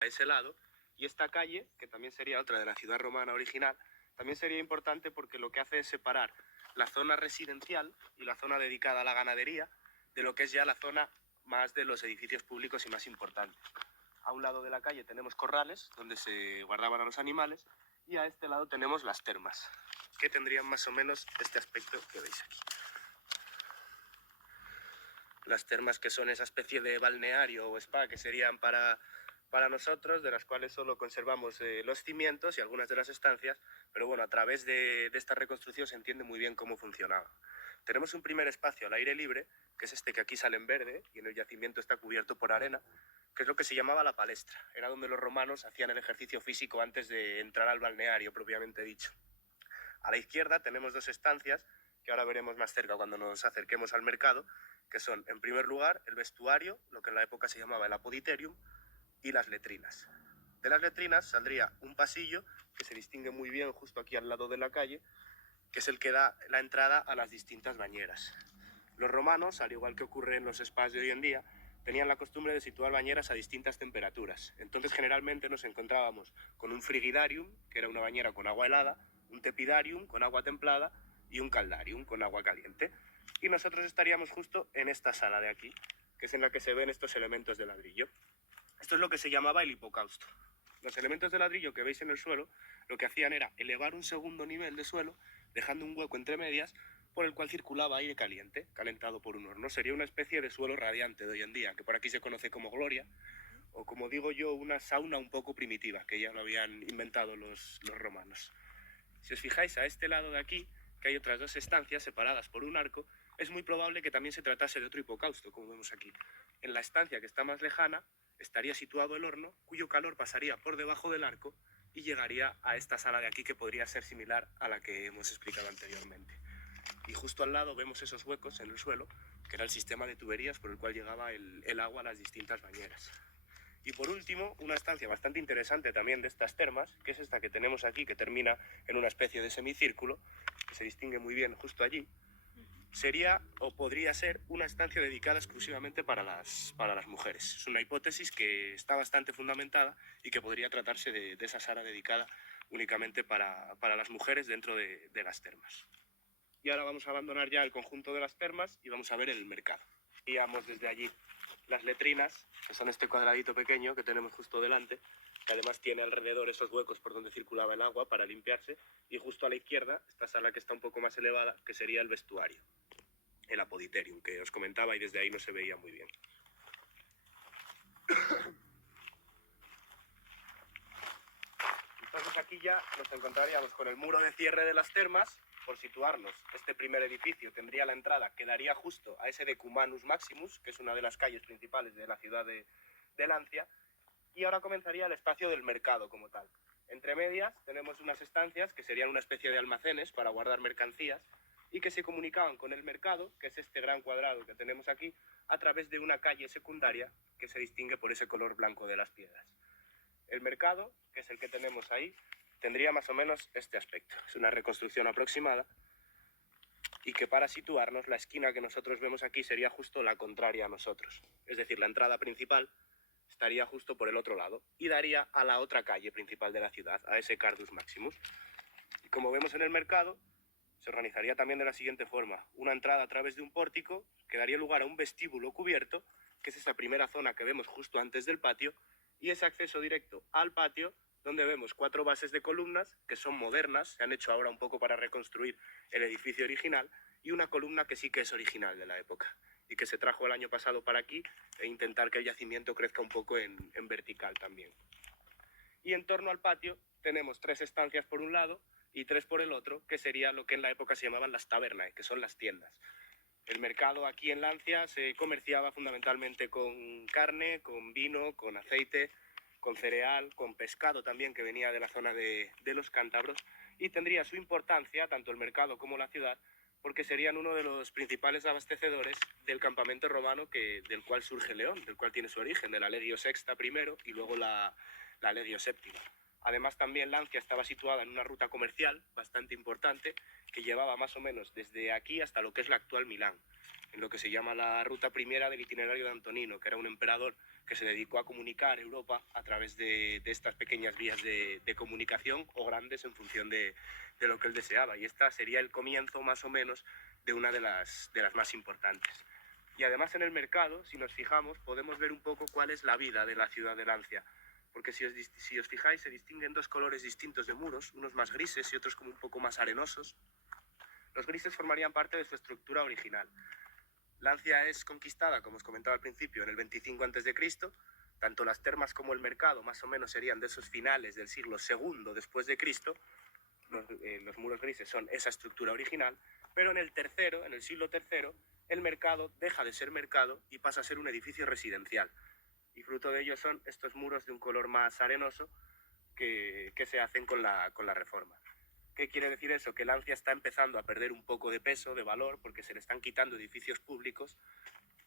a ese lado, y esta calle, que también sería otra de la ciudad romana original, también sería importante porque lo que hace es separar la zona residencial y la zona dedicada a la ganadería de lo que es ya la zona más de los edificios públicos y más importantes. A un lado de la calle tenemos corrales, donde se guardaban a los animales, y a este lado tenemos las termas, que tendrían más o menos este aspecto que veis aquí. Las termas, que son esa especie de balneario o spa que serían para nosotros, de las cuales solo conservamos los cimientos y algunas de las estancias, pero bueno, a través de esta reconstrucción se entiende muy bien cómo funcionaba. Tenemos un primer espacio al aire libre, que es este que aquí sale en verde, y en el yacimiento está cubierto por arena, que es lo que se llamaba la palestra. Era donde los romanos hacían el ejercicio físico antes de entrar al balneario propiamente dicho. A la izquierda tenemos dos estancias, que ahora veremos más cerca cuando nos acerquemos al mercado, que son, en primer lugar, el vestuario, lo que en la época se llamaba el apoditerium, y las letrinas. De las letrinas saldría un pasillo que se distingue muy bien justo aquí al lado de la calle, que es el que da la entrada a las distintas bañeras. Los romanos, al igual que ocurre en los spas de hoy en día, tenían la costumbre de situar bañeras a distintas temperaturas. Entonces generalmente nos encontrábamos con un frigidarium, que era una bañera con agua helada, un tepidarium con agua templada y un caldarium con agua caliente. Y nosotros estaríamos justo en esta sala de aquí, que es en la que se ven estos elementos de ladrillo. Esto es lo que se llamaba el hipocausto. Los elementos de ladrillo que veis en el suelo lo que hacían era elevar un segundo nivel de suelo, dejando un hueco entre medias por el cual circulaba aire caliente, calentado por un horno. Sería una especie de suelo radiante de hoy en día, que por aquí se conoce como gloria, o como digo yo, una sauna un poco primitiva, que ya lo habían inventado los romanos. Si os fijáis a este lado de aquí, que hay otras dos estancias separadas por un arco, es muy probable que también se tratase de otro hipocausto, como vemos aquí. En la estancia que está más lejana estaría situado el horno, cuyo calor pasaría por debajo del arco y llegaría a esta sala de aquí, que podría ser similar a la que hemos explicado anteriormente. Y justo al lado vemos esos huecos en el suelo, que era el sistema de tuberías por el cual llegaba el agua a las distintas bañeras. Y por último, una estancia bastante interesante también de estas termas, que es esta que tenemos aquí, que termina en una especie de semicírculo, que se distingue muy bien justo allí, sería o podría ser una estancia dedicada exclusivamente para las mujeres. Es una hipótesis que está bastante fundamentada y que podría tratarse de esa sala dedicada únicamente para las mujeres dentro de las termas. Y ahora vamos a abandonar ya el conjunto de las termas y vamos a ver el mercado. Veíamos desde allí las letrinas, que son este cuadradito pequeño que tenemos justo delante, que además tiene alrededor esos huecos por donde circulaba el agua para limpiarse, y justo a la izquierda, esta sala que está un poco más elevada, que sería el vestuario, el apoditerium, que os comentaba, y desde ahí no se veía muy bien. Entonces aquí ya nos encontraríamos con el muro de cierre de las termas. Por situarnos, este primer edificio tendría la entrada que daría justo a ese Decumanus Maximus, que es una de las calles principales de la ciudad de Lancia, y ahora comenzaría el espacio del mercado como tal. Entre medias tenemos unas estancias que serían una especie de almacenes para guardar mercancías y que se comunicaban con el mercado, que es este gran cuadrado que tenemos aquí, a través de una calle secundaria que se distingue por ese color blanco de las piedras. El mercado, que es el que tenemos ahí, tendría más o menos este aspecto. Es una reconstrucción aproximada y que, para situarnos, la esquina que nosotros vemos aquí sería justo la contraria a nosotros. Es decir, la entrada principal estaría justo por el otro lado y daría a la otra calle principal de la ciudad, a ese Cardus Maximus. Y como vemos en el mercado, se organizaría también de la siguiente forma: una entrada a través de un pórtico que daría lugar a un vestíbulo cubierto, que es esa primera zona que vemos justo antes del patio, y ese acceso directo al patio, donde vemos 4 bases de columnas que son modernas, se han hecho ahora un poco para reconstruir el edificio original, y una columna que sí que es original de la época y que se trajo el año pasado para aquí, e intentar que el yacimiento crezca un poco en vertical también. Y en torno al patio tenemos 3 estancias por un lado y 3 por el otro, que sería lo que en la época se llamaban las tabernae, que son las tiendas. El mercado aquí en Lancia se comerciaba fundamentalmente con carne, con vino, con aceite, con cereal, con pescado también, que venía de la zona de los cántabros, y tendría su importancia, tanto el mercado como la ciudad, porque serían uno de los principales abastecedores del campamento romano del cual surge León, del cual tiene su origen, de la Legio Sexta primero y luego la Legio Séptima. Además, también Lancia estaba situada en una ruta comercial bastante importante que llevaba más o menos desde aquí hasta lo que es la actual Milán, en lo que se llama la ruta primera del itinerario de Antonino, que era un emperador que se dedicó a comunicar Europa a través de estas pequeñas vías de comunicación o grandes en función de lo que él deseaba. Y esta sería el comienzo más o menos de una de las más importantes. Y además en el mercado, si nos fijamos, podemos ver un poco cuál es la vida de la ciudad de Lancia. Porque si os fijáis, se distinguen dos colores distintos de muros, unos más grises y otros como un poco más arenosos. Los grises formarían parte de su estructura original. Lancia es conquistada, como os comentaba al principio, en el 25 a.C., tanto las termas como el mercado más o menos serían de esos finales del siglo II después de Cristo. Los muros grises son esa estructura original, pero en el siglo III, el mercado deja de ser mercado y pasa a ser un edificio residencial. Y fruto de ello son estos muros de un color más arenoso que se hacen con la reforma. ¿Qué quiere decir eso? Que Lancia está empezando a perder un poco de peso, de valor, porque se le están quitando edificios públicos,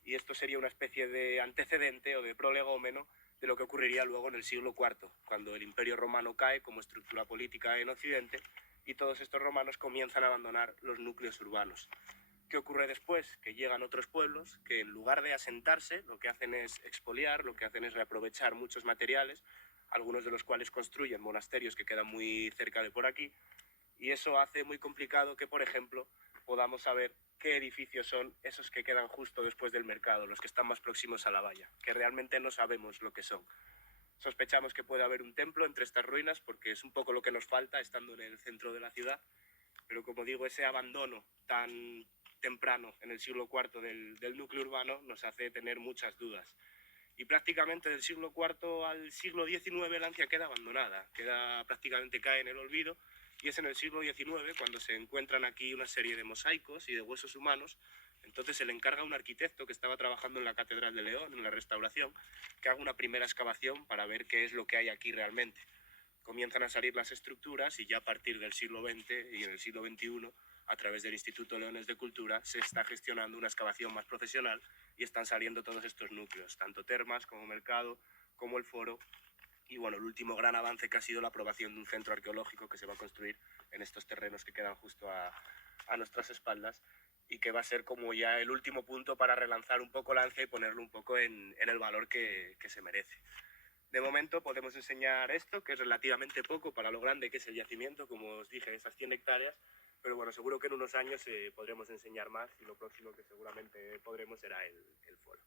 y esto sería una especie de antecedente o de prolegómeno de lo que ocurriría luego en el siglo IV, cuando el Imperio Romano cae como estructura política en Occidente y todos estos romanos comienzan a abandonar los núcleos urbanos. ¿Qué ocurre después? Que llegan otros pueblos que en lugar de asentarse, lo que hacen es expoliar, lo que hacen es reaprovechar muchos materiales, algunos de los cuales construyen monasterios que quedan muy cerca de por aquí, y eso hace muy complicado que, por ejemplo, podamos saber qué edificios son esos que quedan justo después del mercado, los que están más próximos a la valla, que realmente no sabemos lo que son. Sospechamos que puede haber un templo entre estas ruinas porque es un poco lo que nos falta estando en el centro de la ciudad, pero como digo, ese abandono tan temprano en el siglo IV del núcleo urbano nos hace tener muchas dudas. Y prácticamente del siglo IV al siglo XIX Lancia queda abandonada, prácticamente cae en el olvido, y es en el siglo XIX cuando se encuentran aquí una serie de mosaicos y de huesos humanos. Entonces se le encarga a un arquitecto que estaba trabajando en la Catedral de León, en la restauración, que haga una primera excavación para ver qué es lo que hay aquí realmente. Comienzan a salir las estructuras y ya a partir del siglo XX y en el siglo XXI, a través del Instituto Leones de Cultura, se está gestionando una excavación más profesional y están saliendo todos estos núcleos, tanto termas como mercado, como el foro. Y bueno, el último gran avance que ha sido la aprobación de un centro arqueológico que se va a construir en estos terrenos que quedan justo a nuestras espaldas y que va a ser como ya el último punto para relanzar un poco Lancia y ponerlo un poco en el valor que se merece. De momento podemos enseñar esto, que es relativamente poco para lo grande que es el yacimiento, como os dije, esas 100 hectáreas, pero bueno, seguro que en unos años podremos enseñar más y lo próximo que seguramente podremos será el foro.